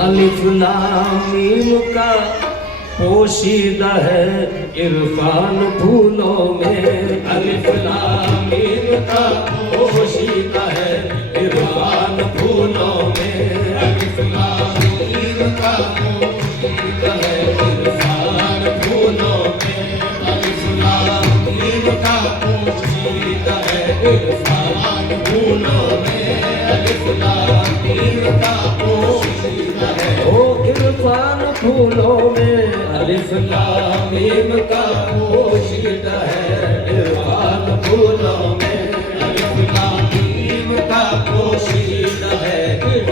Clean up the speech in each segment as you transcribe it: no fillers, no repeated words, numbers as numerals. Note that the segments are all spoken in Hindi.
अलिफ लाम मीम का पोशीदा है इरफान फूलों में। अलिफ लाम मीम का पोशीदा है इरफान फूलों में। अलिफ लाम मीम का पोशीदा है इरफान फूलों में। अलिफ लाम मीम का पोशीदा है इरफान फूलों में। अलिफ लाम मीम का पोशीदा है ओ इरफान फूलों में। अलिफ लाम मीम का पोशीदा है इरफान फूलों में। अलिफ लाम मीम का पोशीदा है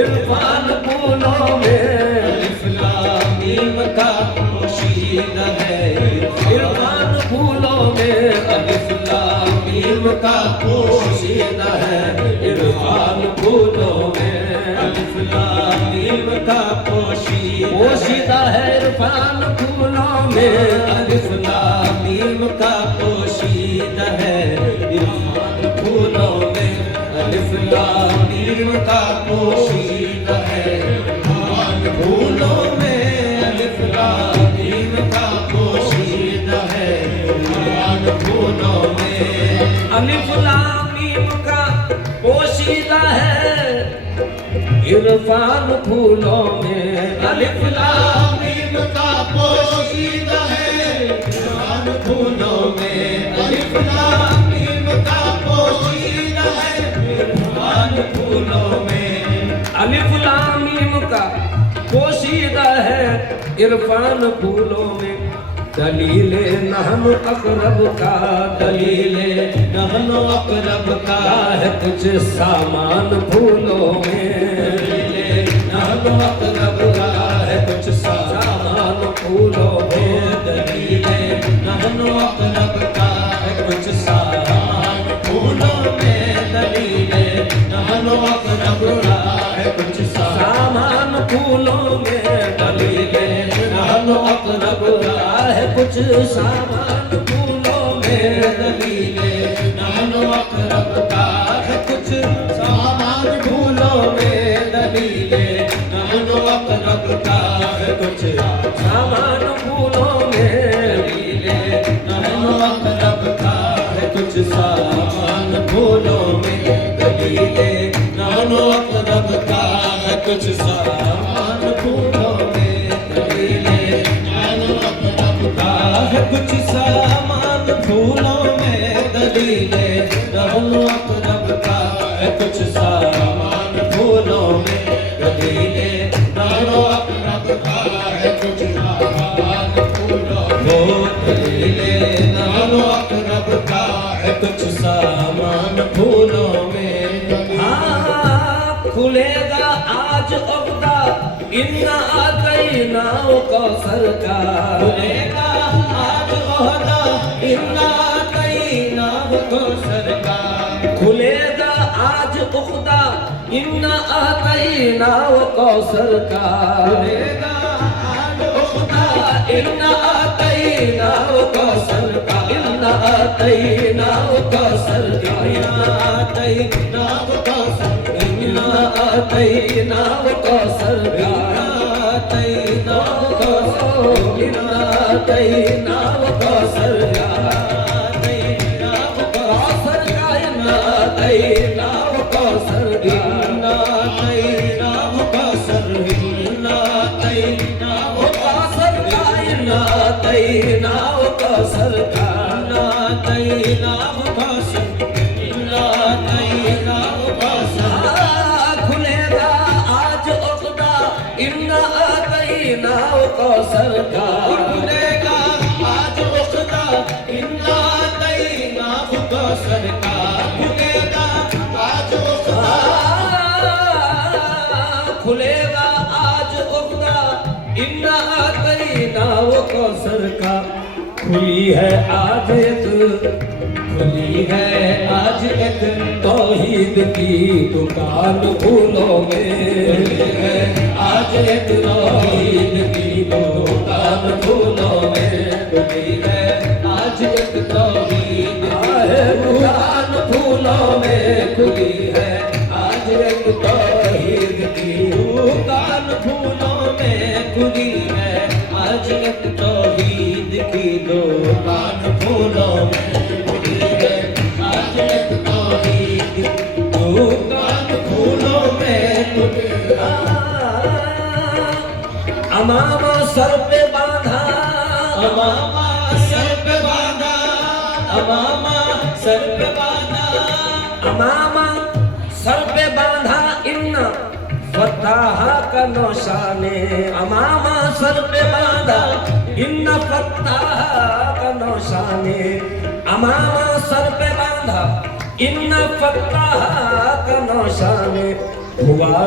इरफान फूलों में। अलिफ लाम मीम का पोशीदा है इरफान फूलों में। अलिफ लाम मीम का पोशीदा है इरफान फूलों में। अलिफ लाम मीम का पोशीदा है इरफान फूलों में। अलिफ लाम मीम का पोशीदा है इरफान फूलों में। अलिफ लाम मीम का पोशीदा है इरफान फूलों में। अलिफ लाम मीम का पोशीदा है इरफान फूलों में। अलिफ लाम मीम का पोशीदा है इरफान फूलों में। अलिफ लाम मीम का पोशीदा है इरफान फूलों में। अलिफ लाम मीम का पोशीदा है इरफान फूलों में। अलिफ लाम मीम का पोशीदा है इरफान फूलों में। दलीले नहनु अकरब का दलीले नहनु अकरब का है कुछ सामान फूलों में। दलीले नहनु अकरब का है कुछ सामान फूलों में। दलीले नहनु अकरब का है कुछ सामान फूलों में। दलीले नहनु अकरब का है कुछ सामान फूलों में। दलीले नहनु अकरब का है कुछ सामान फूलों में। दलीले नहनु अकरब का है कुछ सामान फूलों में। दलीले नहनु अकरब का है कुछ सामान फूलों में। दलीले नहनु अकरब का है कुछ सामान फूलों में। दलीले नहनु अकरब का है कुछ सामान फूलों में। दलीले नहनु अकरब का है कुछ सामान फूलों में। दलीले नहनु अकरब का है कुछ सामान फूलों में। दलीले नहनु अकरब का है कुछ सामान फूलों में। दलीले नहनु अकरब का है कुछ सामान फूलों में। हाँ खुलेगा आज अब्दा इन्ना आतैना कौसर का। खुलेगा आज अब्दा इन्ना आतैना कौसर का। खुलेगा आज उख्दा इन्ना आतैना कौसर का। खुलेगा आज उख्दा इन्ना आतैना कौसर का। इन्ना आतैना कौसर का। इन्ना आतैना कौसर का। इन्ना आतैना कौसर का। आतैना कौसर। इन्ना आतैना कौसर का। आतैना कौसर का। इन्ना आतैना कौसर का। इन्ना आतैना कौसर। इन्ना आतैना कौसर का। इन्ना आतैना कौसर का। इन्ना आतैना कौसर। इन्ना आतैना कौसर। खुलेगा आज उक़दा इन्ना आतैना कौसर का। खुलेगा आज उक़दा इन्ना आतैना कौसर का। खुलेगा आज उक़दा। खुलेगा आज उक़दा इन्ना आतैना कौसर का। खुली है आज खुली है आज एक तौहीद की दुकान फूलों में। है आज एक तौहीद की दुकान फूलों में। खुली है आज एक तौहीद की कान फूलों में खुली है आज एक तौहीद की कान फूलों में खुली है आज एक तौहीद की दुकान फूलों में खुली है आज एक तौहीद की दुकान फूलों में खुली अमामा सर पे बांधा अमामा सर पे बांधा अमामा सर पे बांधा अमामा सर पे बांधा इन फताह का नौशाने अमामा सर पे बांधा इन फताह का नौशाने अमामा सर पे बांधा इन फताह का नौशाने हुआ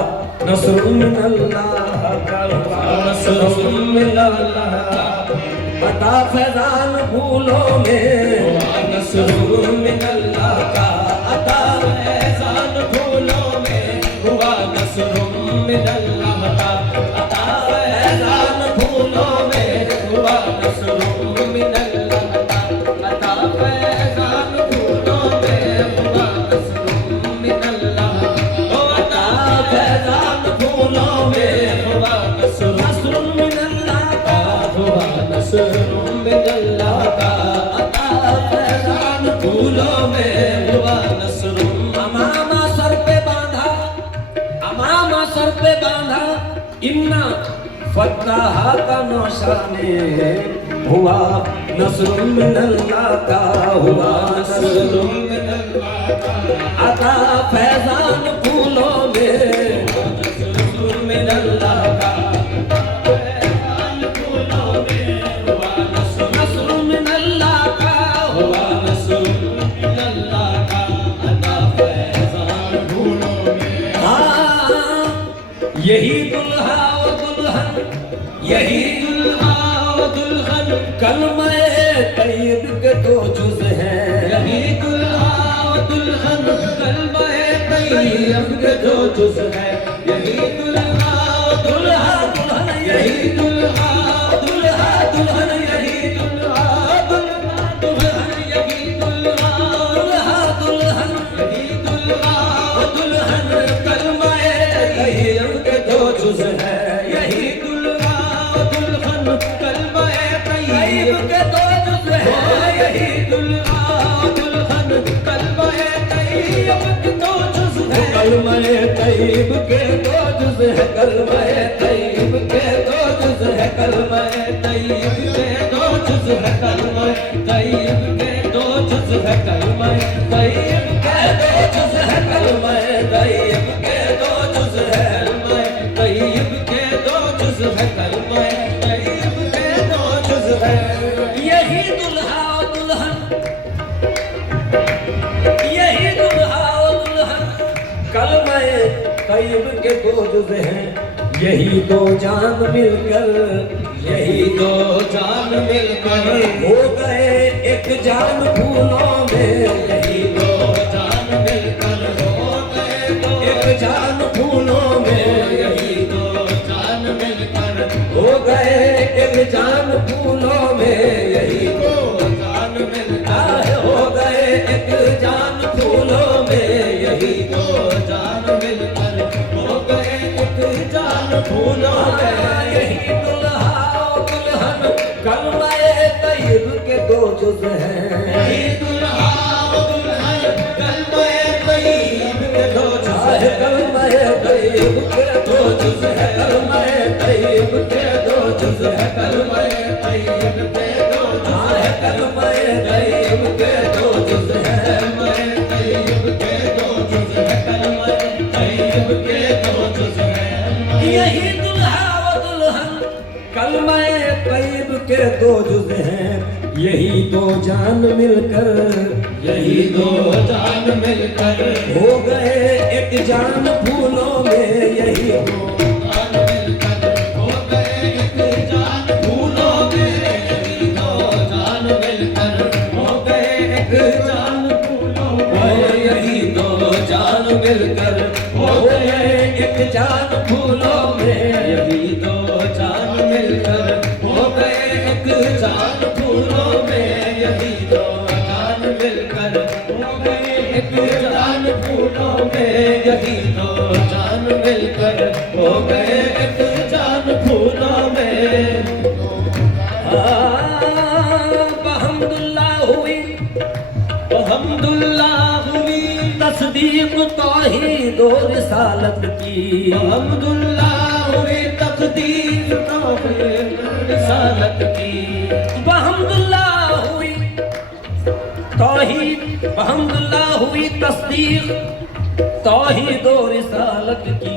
नस्रुम मिनल्लाह का हुआ नस्रुम मिनल्लाह अता फैजान फूलों में हुआ नस्रुम मिनल्लाह का अता फैजान फूलों में हुआ नस्रुम मिनल्लाह का अता फैजान फूलों में हुआ नस्रुम मिनल्लाह का अता फैजान फूलों में हुआ नस्रुम मिनल्लाह फैजान फूलों में हुआ नस्रुम मिनल्लाह का हुआ नस्रुम मिनल्लाह का अता फैजान फूलों में हुआ नस्रुम अमामा सर पे बांधा अमामा सर पे बांधा इन्ना फताह का नौशाने हुआ नस्रुम मिनल्लाह का हुआ नस्रुम मिनल्लाह का अता फैजान फूलों में नस्रुम मिनल्लाह का फैजान फूलों में हुआ नस्रुम मिनल्लाह का हुआ नस्रुम मिनल्लाह का अता फैजान फूलों में हाँ यही दुल्हा व दुल्हन यही दुल्हा व दुल्हन कलमे तैयब के दो जुज हैं यही दुल्हा व दुल्हन कलमे तैयब के दो जुज है यही दुल्हा दुल्हा दुल्हन यही दुल्हा दुल्हा दुल्हन यही दुल्हा दुल्हा दुल्हन यही दुल्हा दुल्हा दुल्हन यही दुल्हा दुल्हन कलमे तैयब के दो जुज है यही दुल्हा दुल्हन कलमे तैयब के दो जुज है यही दुल्हा दुल्हन कलमे तैयब के दो जुज है कलमे तैयब के दो जुज है कलमे तैयब के दो जुज है कलमे तैयब के दो जुज है कलमे तैयब के दो जुज है कलमे तैयब के दो जुज है कलमे तैयब के दो जुज है कलमे तैयब के दो जुज है कलमे तैयब के दो जुज है यही दुल्हा दुल्हन यही दुल्हा दुल्हन कलमे तैयब के दो जुज हैं यही दो जान मिलकर यही दो जान मिलकर हो गए एक जान फूलों में यही दो जान मिलकर हो गए एक जान फूलों में यही दो जान मिलकर हो गए एक जान फूलों में यही दो जान मिलकर हो गए एक जान फूलों में यही दो जान मिलकर हो गए एक जान फूलों में यही दुल्हा दुल्हन कलमे तैयब के दो जुज हैं यही दुल्हा दुल्हन कलमे तैयब के दो जुज है कलमे तैयब के दो जुज है कलमे तैयब के दो जुज है कलमे तैयब के दो जुज है कलमे तैयब के दो जुज है कलमे तैयब के दो जुज है कलमे तैयब के दो जुज है यही दुल्हा व दुल्हन कलमे तैयब के दो जुज हैं यही दो जान मिलकर यही दो जान मिलकर हो गए एक जान फूलों में यही दो जान मिलकर हो गए एक जान फूलों में यही दो जान मिलकर हो गए एक जान फूलों में यही दो जान मिलकर हो गए एक जान फूलों में यही दो जान मिलकर हो गए एक जान फूलों फूलों में, यही दो जान मिलकर हो गए एक जान फूलों में। बहम्दुल्लाह हुई तस्दीक तौहीद और रिसालत की, बहम्दुल्लाह हुई तस्दीक तौहीद और रिसालत की। बहम्दुल्लाह हुई तौहीद, बहम्दुल्लाह हुई तस्दीक तौहीद और रिसालत की।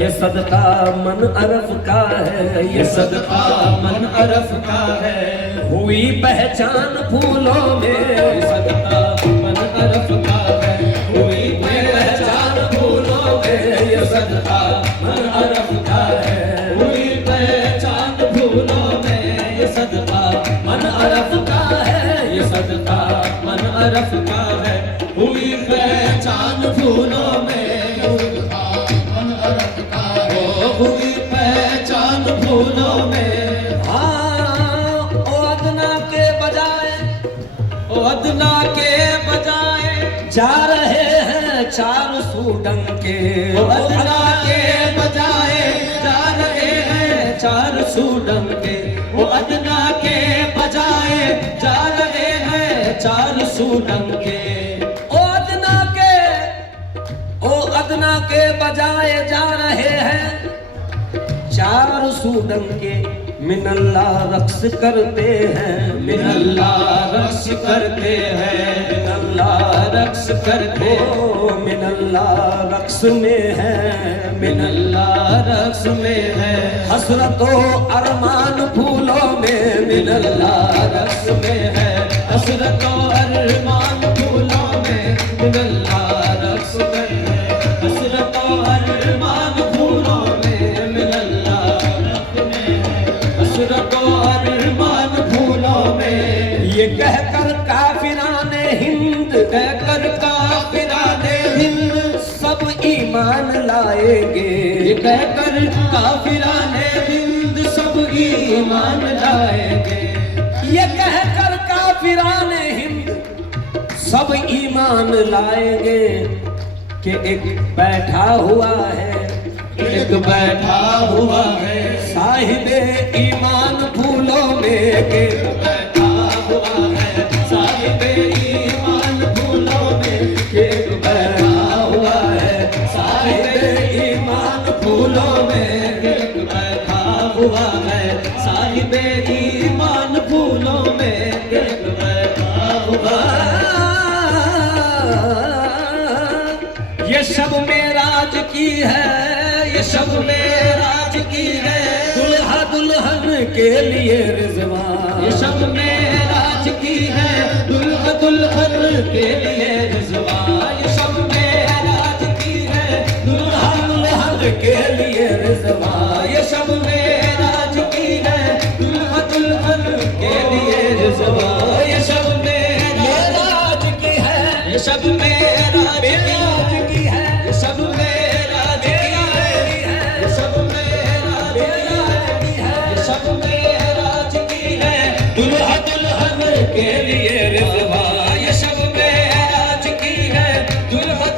ये सदका मन अरफ का है, ये सदका मन अरफ का है। हुई पहचान फूलों में, सदका मन अरफ का है। हुई पहचान फूलों में, ये सदका मन अरफ का है। हुई पहचान फूलों में, ये सदका मन अरफ का है। ये सदका मन अरफ का है। हुई पहचान फूलों में, हुई पहचान फूलों में। हाँ ओ अदना के बजाए, ओ अदना के बजाए जा रहे हैं चार सूडंग के। ओ अदना के बजाए जा रहे हैं चार सूडंग के। ओ अदना के बजाए जा रहे हैं चार सूडंग के। ओ अदना के, ओ अदना के बजाए जा रहे हैं चार सूडंग के। मिनल्लाह रक्स करते हैं, मिनल्लाह रक्स करते हैं। मिनल्लाह रक्स करते हो, मिनल्लाह रक्स में है, मिनल्लाह रक्स में है। हसरतो अरमान फूलों में, मिनल्लाह रक्स में है। हसरतो अरमान फूलों में, मिनल्लाह रक्स में है। हसरतो अरमान फूलों में, मिनल्लाह अरमान फूलों में। ये कहकर काफिराने हिंद, कहकर काफिराने हिंद सब ईमान लाएंगे। ये कहकर काफिराने हिंद सब ईमान लाएंगे। ये कहकर काफिराने हिंद सब ईमान लाएंगे कि एक बैठा हुआ है, एक बैठा हुआ है साहिबे ईमान फूलों में। के बैठा हुआ है साहिबे ईमान फूलों में। के बैठा हुआ है साहिबे ईमान फूलों में। के बैठा हुआ है साहिबे ईमान फूलों में। के बैठा हुआ। ये शब मेराज की है, ये शब मेराज की है। दुल्हा दुल्हन के लिए रिज़वान, ये शब मेराज की है। दुल्हा दुल्हन के लिए रिज़वान, ये शब मेराज की है। दुल्हा दुल्हन के लिए रिज़वान, ये शब मेराज की है। दुल्हा दुल्हन के लिए रिज़वान, ये शब मेराज की है। ये शब मेराज की है। ये शब मेराज की है। ये शब मेराज की है। ये शब मेराज की है। दुल्हा दुल्हन के लिए रिज़वान, ये शब मेराज की है। दुल्हा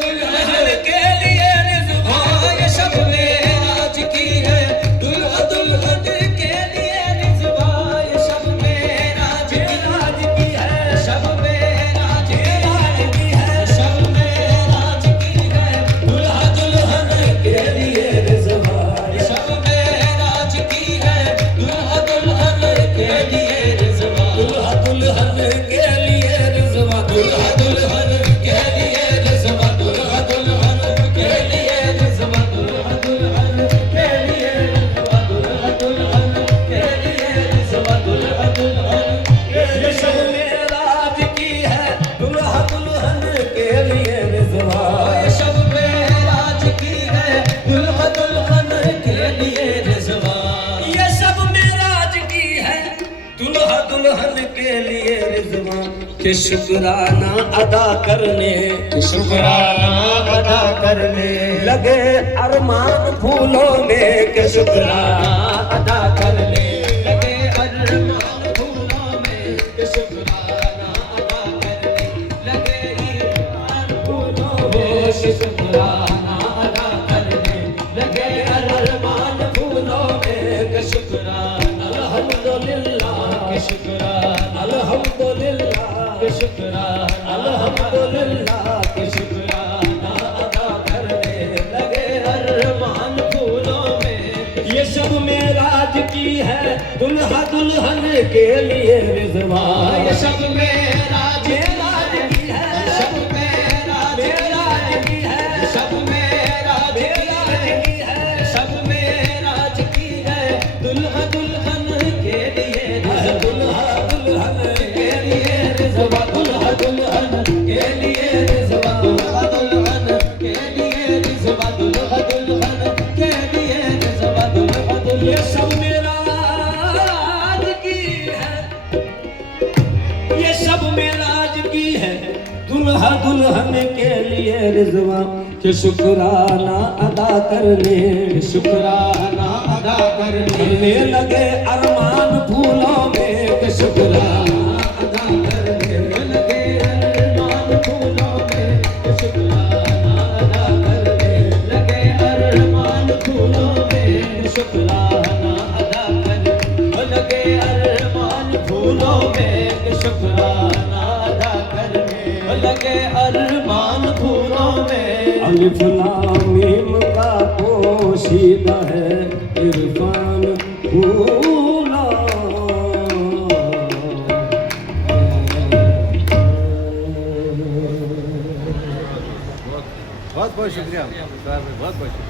दुल्हन के लिए रिज़वान, ये शब मेराज की है। दुल्हा दुल्हन के लिए रिज़वान, ये शब मेराज की है। दुल्हा दुल्हन के लिए रिज़वान, ये शब मेराज की है। शब मेराज की है। शब मेराज की है। दुल्हा दुल्हन के लिए रिज़वान, ये शब मेराज की है। दुल्हा दुल्हन के लिए रिज़वान, दुल्हा दुल्हन के लिए रिज़वान। दुल्हा दुल्हन के लिए रिज़वान, दुल्हा दुल्हन के लिए रिज़वान। दुल्हा दुल्हन के लिए रिज़वान, दुल्हा दुल्हन के लिए रिज़वान। दुल्हा दुल्हन के लिए। शब मेराज की है। दुल्हा दुल्हन के लिए रिज़वान, ये शब मेराज की है। दुल्हा दुल्हन के लिए रिज़वान, ये शब मेराज की है। दुल्हा दुल्हन के लिए रिज़वान। के शुक्राना अदा करने, के शुक्राना अदा करने लगे अरमान फूलों में। के शुक्राना अदा करने लगे अरमान फूलों में। के शुक्राना शुक्राना, अल्हम्दुलिल्लाह के शुक्राना अदा करने लगे अरमान फूलों में। ये सब मेराज की है दुल्हा दुल्हन के लिए रिज़वान, ये सब मेराज की है, सब मेराज की है, सब मेराज की है, सब मेराज की है, दुल्हा दुल्हन के लिए, दुल्हा दुल्हन के लिए रिज़वा, दुल्हा दुल्हन के लिए रिज़वा, दुल्हा दुल्हन के लिए रिज़वा, दुल्हा दुल्हन के लिए रिज़वा, दुल्हा दुल्हन। ये सब मेराज की है, ये सब मेराज की है, दुल्हा दुल्हन के लिए रिज़वा के शुक्राना अदा करने, शुक्राना अदा करने लगे अरमान फूलों में, के शुक्राना अदा करने लगे अरमान फूलों में, के शुक्राना अदा करने लगे अरमान फूलों में, के शुक्राना अदा करने लगे अरमान फूलों में, के शुक्राना अदा करने लगे अरमान फूलों में। अलिफ लाम मीम का पोशीदा है इरफान फूला, बहुत बहुत शुक्रिया, बहुत बहुत शुक्रिया।